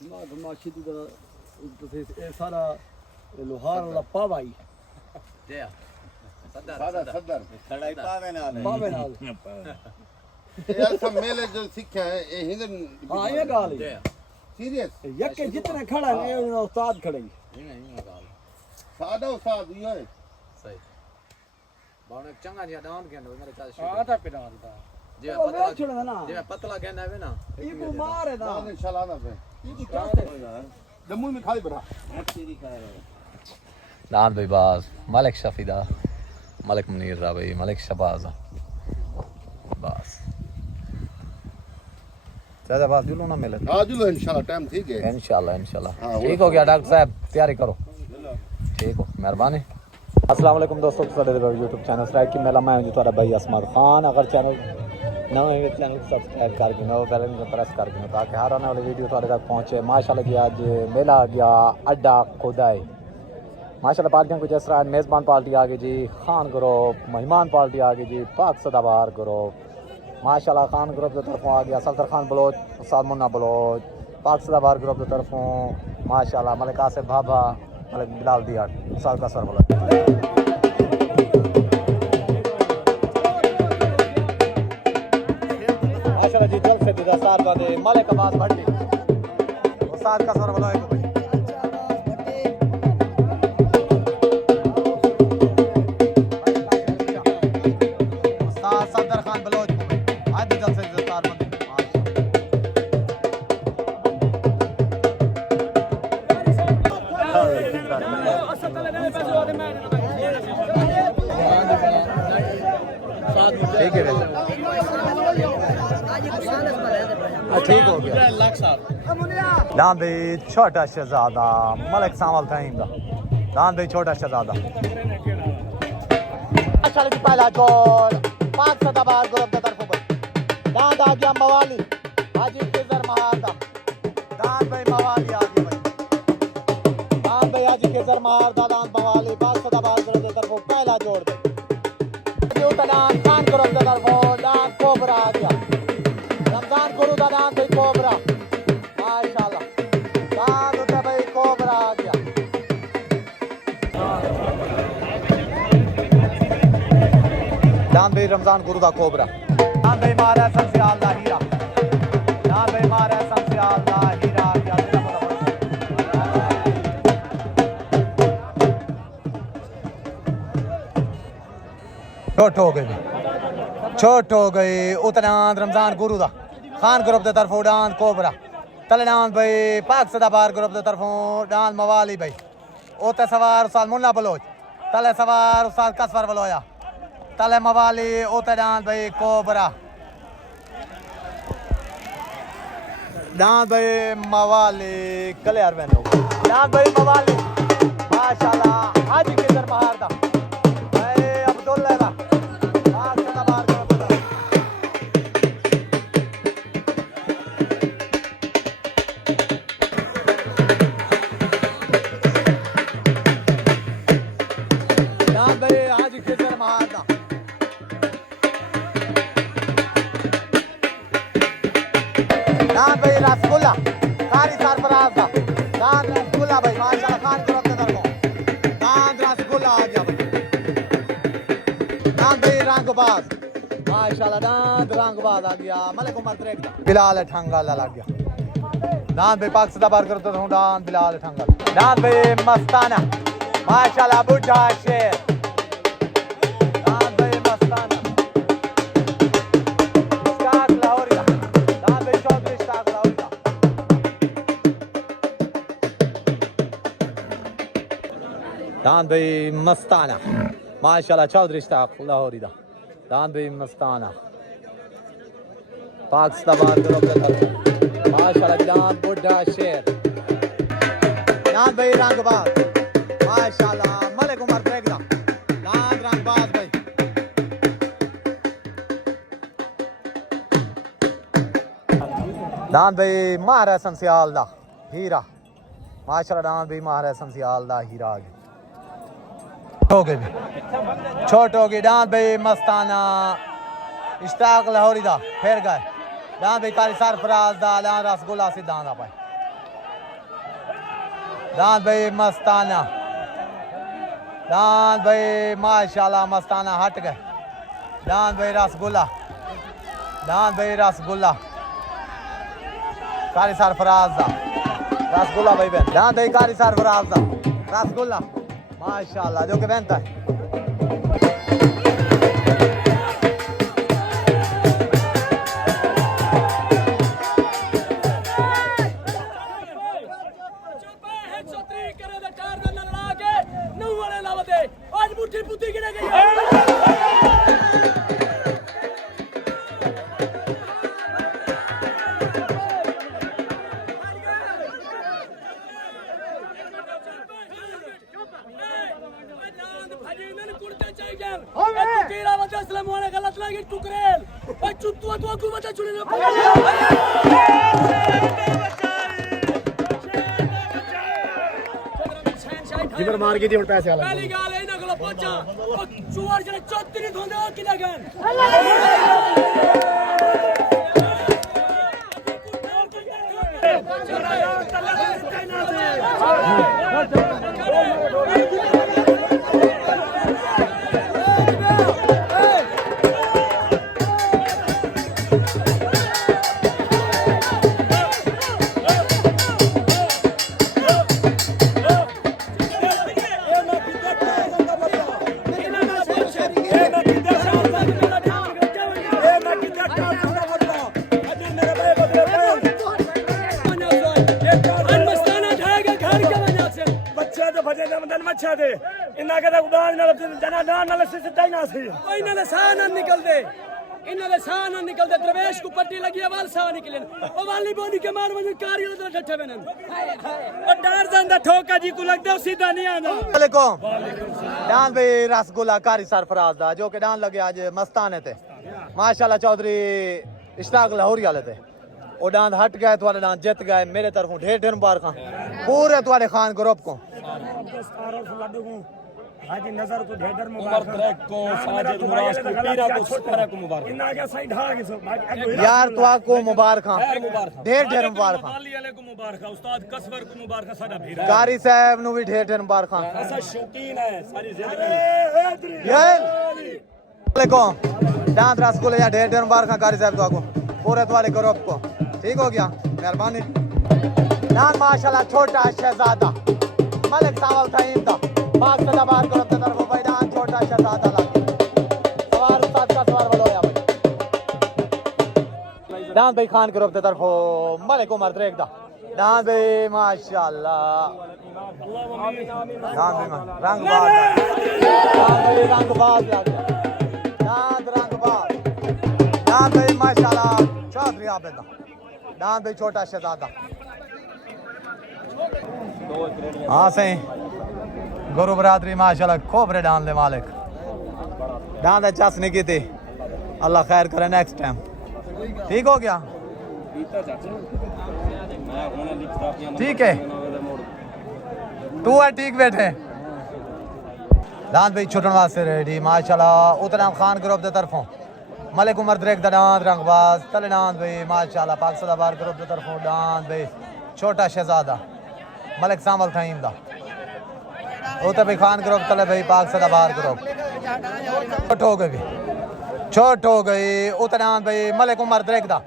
माशी दा ये सारा लोहार वाला पावाई जय सदर खड़ाई पावे नाल यार सब मेले जो सीखे हैं ये हिंद हां ये गाल है सीरियस यके जितने खड़ा है उस्ताद खड़े इन गाल सादा उस्ताद ये है सही बावने चंगा जी डाउन के मेरे चाल हां ता पिडान दा जे पतला छोड़ना ना जे पतला कहना है ना ये को मार है ना इंशाल्लाह ना पे ये क्या है जम्मू में खाली बना मच्छी खा रहे दान भाई बाज मलिक शफीदा मलिक मुनीर रा भाई मलिक शबाज बस ज्यादा बात जुलो ना मिले हां जुलो इंशाल्लाह टाइम ठीक है इंशाल्लाह ठीक हो गया डॉक्टर साहब तैयारी करो ठीक हो मेहरबानी अस्सलाम वालेकुम दोस्तों साडे YouTube चैनल स्ट्राइक की मेला मैं जो तुम्हारा भाई असमत खान अगर चैनल नए है चैनल को सब्सक्राइब कर देना बेल आइकन प्रेस कर देना ताकि हर आने वाली वीडियो तुम्हारे तक पहुंचे माशाल्लाह जी आज मेला आ गया अड्डा खुदाई माशाल्लाह पार्टियां कुछ इस तरह मेज़बान पार्टी आ गई जी खान ग्रुप मेहमान पार्टी आ गई जी पाक सदाबहार ग्रुप माशाल्लाह खान ग्रुप की तरफों आ गया सल्तर खान बलोच उस्ताद मुन्ना बलोच पाक सदाबहार ग्रुप की तरफों माशाल्लाह मलिक आसिफ भाभा मलिक बिलाल दियार उस्ताद कसर बलोच माशाल्लाह जी जल्द से दस्तार बांधे मलिक अब्बास भट्टी उस्ताद कसर बलोच ठीक है ठीक हो गया दान भाई छोटा शहजादा मलिक सामल फहीम दा दान भाई छोटा शहजादा अच्छा लगी पहला गोल पाक सदाबहार ग्रुप की तरफ पर दान आ गया मवाली हाजी केसर महारदा दान भाई मवाली आ गया भाई दान भाई हाजी केसर महारदा दान मवाली पाक सदाबहार ग्रुप की तरफ पहला जोड़ दे दान खान ग्रुप की तरफ दान कोबरा आ गया रमजान गुरु दा दान भाई कोबरा माशाल्लाह दान उते भाई कोबरा आ गया दान भाई रमजान गुरु दा कोबरा दान भाई मारा संसियाल दा हीरा दान भाई मारा संसियाल दा हीरा आ गया छोट हो गई उतना रमजान गुरु दा खान ग्रुप की तरफों डांस कोबरा तले डांस भाई पाक सदाबहार ग्रुप की तरफों डांस मवाली भाई उते सवार उस्ताद मुन्ना बलोच तले सवार उस्ताद कसवर बलोया तले मवाली उते डांस भाई कोबरा डांस भाई मवाली कल्यार बहनों डांस भाई मवाली माशाल्लाह हाजी केसर महारदा भाई अब्दुल्ला दा पाक सदाबहार रसगुल्ला कारी सरफराज दा दान रसगुल्ला भाई माशाल्लाह खान ग्रुप के तरफों दान रसगुल्ला आ गया भाई दान भाई रंगबाज माशाल्लाह दान रंगबाज आ गया मलिक उमर त्रेक दा बिलाल ठंगल लग गया दान भाई पाक सदाबहार करते हूं दान बिलाल ठंगल दान भाई मस्ताना माशाल्लाह बुढ़ा शेर दान भाई मस्ताना स्टाक लाहौरी दान भाई चौधरी स्टाक लाहौरी दान भाई मस्ताना माशाल्लाह चौधरी स्टाक लाहौरी दा दान भाई मस्ताना पाक सदाबहार ग्रुप के तरफ माशाल्लाह दान बुढ़ा शेर दान भाई रंगबाज माशाल्लाह मलिक उमर त्रेगदा दान रंगबाज भाई दान भाई महारा संसियाल दा हीरा माशाल्लाह दान भाई महारा संसियाल दा हीरा हो गए छोट हो गई दान भाई मस्ताना इश्ताक लाहौरी दा फिर गए दान भाई कारी सरफराज दा दान रसगुल्ला सी दान दा पाए दांत भाई मस्ताना, दांत भाई माशाल्लाह मस्ताना हट गए। दांत भाई रसगुल्ला, दांत भाई रसगुल्ला कारी सरफराज दा रसगुल्ला भाई बहन, दांत भाई कारी सरफराज दा रसगुल्ला माशाल्लाह जो कि बनता है। जिबर मार के दी हुन पैसे वाला पहली गाल है ना गलो पहुंचा और चुवार जने चौथी नहीं धोंदे और किला गन दरवेश को पट्टी लगी है वाल सा निकले ओ वाली बोनी के मार वजन कारी तो ठठे बनन ओ डर जंदा ठोका जी को लगदा सीधा नहीं आना वालेकुम डांस भाई रसगुल्ला कारी सरफराज दा जो कि डांस लगे आज मस्ताने थे माशाल्लाह चौधरी इश्ताक लाहौरी वाले थे ओ डांस हट गए तुम्हारे डांस जीत गए मेरे तरफों ढेर ढेर मुबारक पूरे तुम्हारे खान ग्रुप को हाजी नजर को ढेर मुबारक ट्रैक को साजिद मुराद को पीरा को सारा को मुबारक इना के सही ढा के यार तुआ को मुबारक ढेर ढेर मुबारक वाली वाले को मुबारक उस्ताद कसवर को मुबारक साडा भीरा कारी साहब नु भी ढेर ढेर मुबारक ऐसा शौकीन है सारी जिंदगी वालेकुम डांस रसगुल्ला या ढेर ढेर मुबारक कारी साहब तुआ को पूरे तुम्हारे ग्रुप को ठीक हो गया मेहरबानी डांस माशाल्लाह छोटा शहजादा मलिक सावल थईम दा पाक सदा बाहर करो अपने तरफ मैदान छोटा शहजादा लगे सवार उस्ताद का सवार वालो या भाई डांस भाई खान करो अपने तरफ मलिक उमर द्रेक दा डांस भाई माशाल्लाह डांस भाई रंगबाज लगे डांस भाई माशाल्लाह चौधरी आबिद दा डांस भाई छोटा शहजादा हाँ सही गुरु बरादरी माशाल्लाह खोबरे डाल दे मालिक डाल दे चस नहीं की थी अल्लाह खैर करे नेक्स्ट टाइम ठीक हो गया ठीक है तू है ठीक बैठे दांत भाई छुटन वास्ते रेडी माशाल्लाह उतराम खान ग्रुप दे तरफों मलिक उमर द्रेक दा डांत रंगबाज तले डांत भाई माशाल्लाह पाक सदाबार ग्रुप दे तरफों डांत भाई छोटा शहजादा मलिक सामल थईम दा उतर भाई खान ग्रुप तले भाई पाक सदाबार ग्रुप छोट हो गई छोट हो गई उतरान भाई मलिक उमर द्रेक दा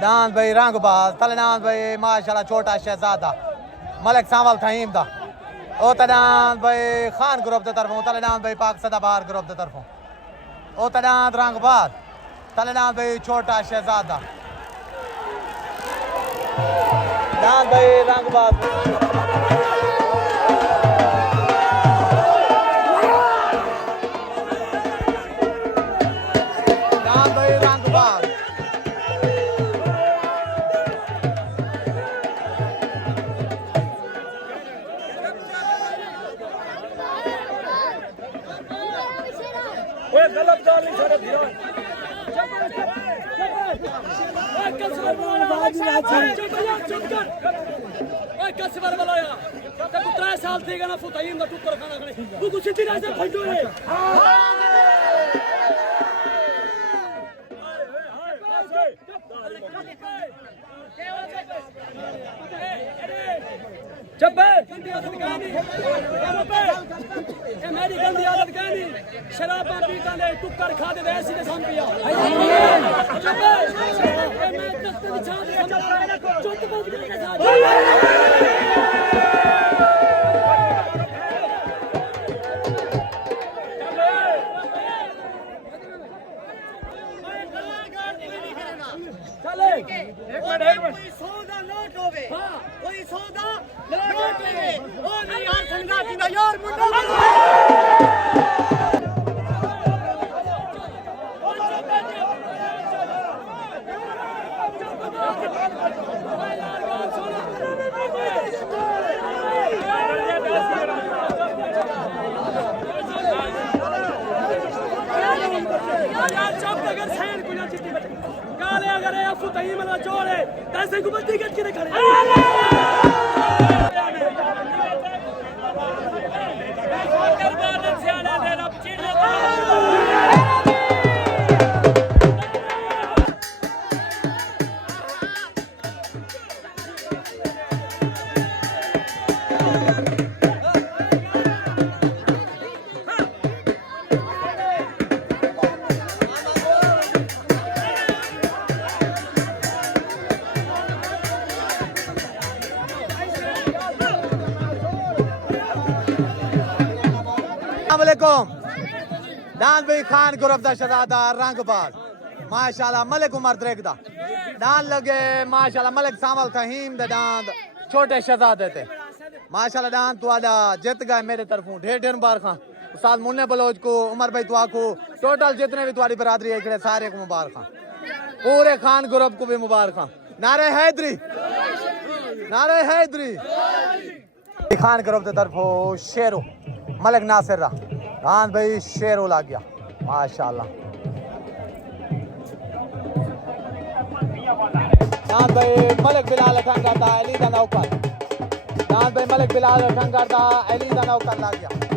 डांस भाई रंगबाज तले डांस भाई माशाल्लाह छोटा शहजादा मलिक सामल थईम दा उतरान भाई खान ग्रुप दे तरफों तले डांस भाई पाक सदाबार ग्रुप दे तरफों उतरान रंगबाज तले डांस भाई छोटा शहजादा डांस भाई रंगबाज कसवर वाला या ते को 3 साल थी गना फुताई इंदा टुकर खाना खने तू कुछ सिटी राजा फंडो है चुप है गंदी आदत कहनी चुप है ये मेरी गंदी आदत कहनी शराबा पीता ले टुक्कर खा दे ऐसी ने सम पिया चुप है ये मैं दस्ते की छाप समझ रहा है चुप बंद करके साथ चले एक मिनट कोई सौदा नोट होवे हां कोई सौदा नोट होवे ओ नहीं यार संगाती दा यार मुंडा अगर अफू तही मला जोड़ है ऐसे को बत्ती कट के खड़े दान भाई खान ग्रुप दा शहजादा रंगबाज माशाल्लाह मलिक उमर द्रेक दा दान लगे माशाल्लाह मलिक सामल फहीम दा दान छोटे शहजादे थे माशाल्लाह दान तुआदा जीत गए मेरे तरफों ढेर ढेर मुबारक उस्ताद मुन्ने बलोच को उमर भाई तुआ को टोटल जितने भी तुम्हारी बरादरी है सारे को मुबारक पूरे खान ग्रुप को भी मुबारक नारे हैदरी खान ग्रुप की तरफ शेरो मलिक नासिर रा दान भाई शेरो ला गया माशाल्लाह दान भाई मलिक बिलाल ठंगाता अली दा नौकर दान भाई मलिक बिलाल ठंगाता अली दा नौकर ला गया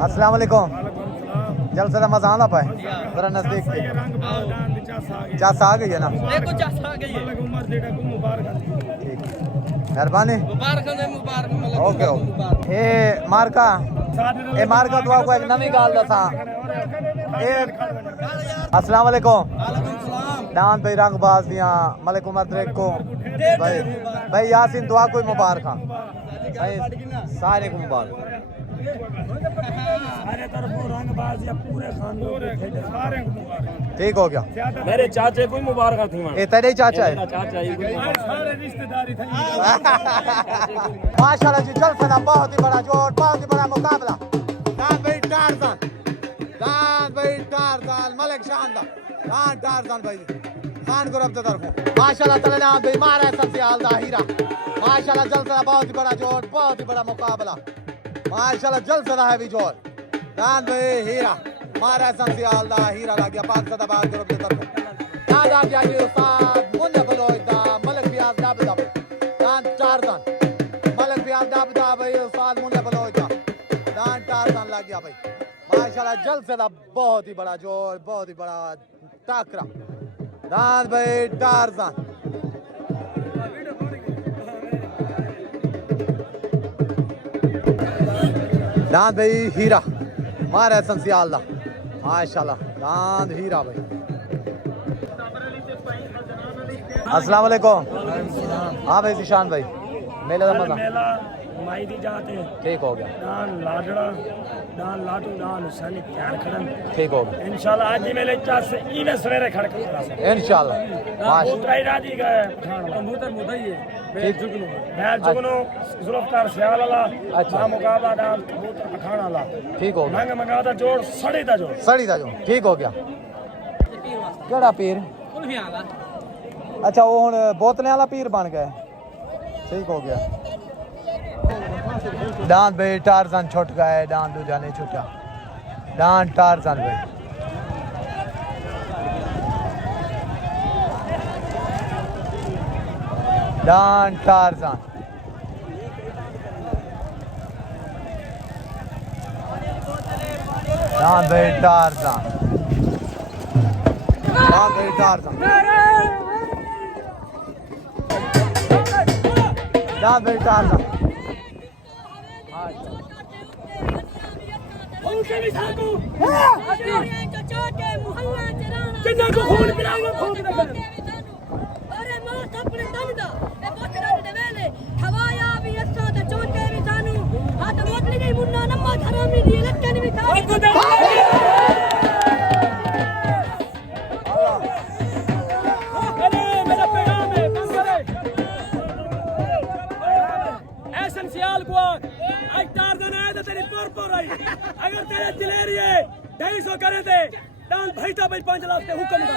अस्सलाम वालेकुम जलसे का मजा आना पाए जरा नजदीक चास आ गई है ना ठीक मेहरबानी ओके ओके ए मार्का तो आपको एक नवी गाल दसा अस्सलाम वालेकुम दान भाई रंगबाज दियां मलिक उमर द्रेक को भाई यासीन दुआ कोई मुबारक भाई सारे को मुबारक सारे तरफों रंगबाज या पूरे खानदान ठीक हो गया मेरे चाचे को मुबारक थी ये तेरे चाचा है चाचा सारे रिश्तेदारी थी माशाल्लाह जी चल सना बहुत ही बड़ा जोर बहुत ही बड़ा मुकाबला दान भाई टारजान मलिक शानदार टारजान भाई खान ग्रुप की तरफ माशाल्लाह चले दान भाई मारा सबसे आलदा हीरा माशाल्लाह चल सना बहुत ही बड़ा जोर बहुत ही बड़ा मुकाबला माशाल्लाह जल सदा है भी जोर दान भाई हीरा मारा सबसे आलदा हीरा लग गया पाक सदाबाद ग्रुप की तरफ दान आ गया जी उस्ताद मुन्ना बलोच दा मलिक बियाज दाबदा दान टारजान मलिक बियाज दाबदा भाई उस्ताद मुन्ना बलोच दा दान टारजान लग गया भाई माशाल्लाह जल सदा बहुत ही बड़ा जोर बहुत ही बड़ा टाकरा दान भाई टारजान दान भाई हीरा मारा संसियाल माशाल्लाह दान हीरा भाई अस्सलाम वालेकुम हाँ भाई जिशान भाई मेले का मजा माई दी जाते ठीक हो गया दान लाडड़ा दान लाटू दान हुसैनी ध्यान खड़न ठीक हो गया इंशाल्लाह आज ही मेले चास इने सवेरे खड़क इंशाल्लाह माशाल्लाह राजी गए कबूतर मुदई है बैल जुगनो जुल्फकार सियाल वाला अच्छा मुकाबला दान कबूतर पठान वाला ठीक हो गया मंग मंगादा जोड़ सड़ी दा जोड़ ठीक हो गया केड़ा पीर अच्छा वो हुन बोतलें वाला पीर बन गया ठीक हो गया दांत भाई टारजन छुट गए दांत दूजा नहीं छुटा दांत टारजन भाई दांत टारजन दांत भाई टारजन दांत भाई टारजन दांत भाई टारजन उनके भी साकू किन्ना को खून पिलाऊंगा खून ना कर अरे मां थपड़े दंदा ए बोतरां दे वेले खवाया भी असा ते चोटे भी सानू हाथ बोतली नहीं मुन्ना नम्मा हरामी दी लटकन भी था अरे मेरा पैगाम है कम करे ऐसन सियाल को आज टारजन आया तो तेरी पर आई अगर तेरे दिलेरी है 250 करे थे दान भैता भाई 5 लाख के हुक्म कर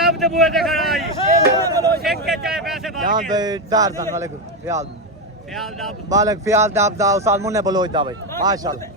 दाब ते बुए ते खड़ा आई एक के चाहे पैसे दांत भाई टारजन वाले को ख्याल दाब बालक ख्याल दाब दा उसाल मुन्ने बलोच दा भाई माशाल्लाह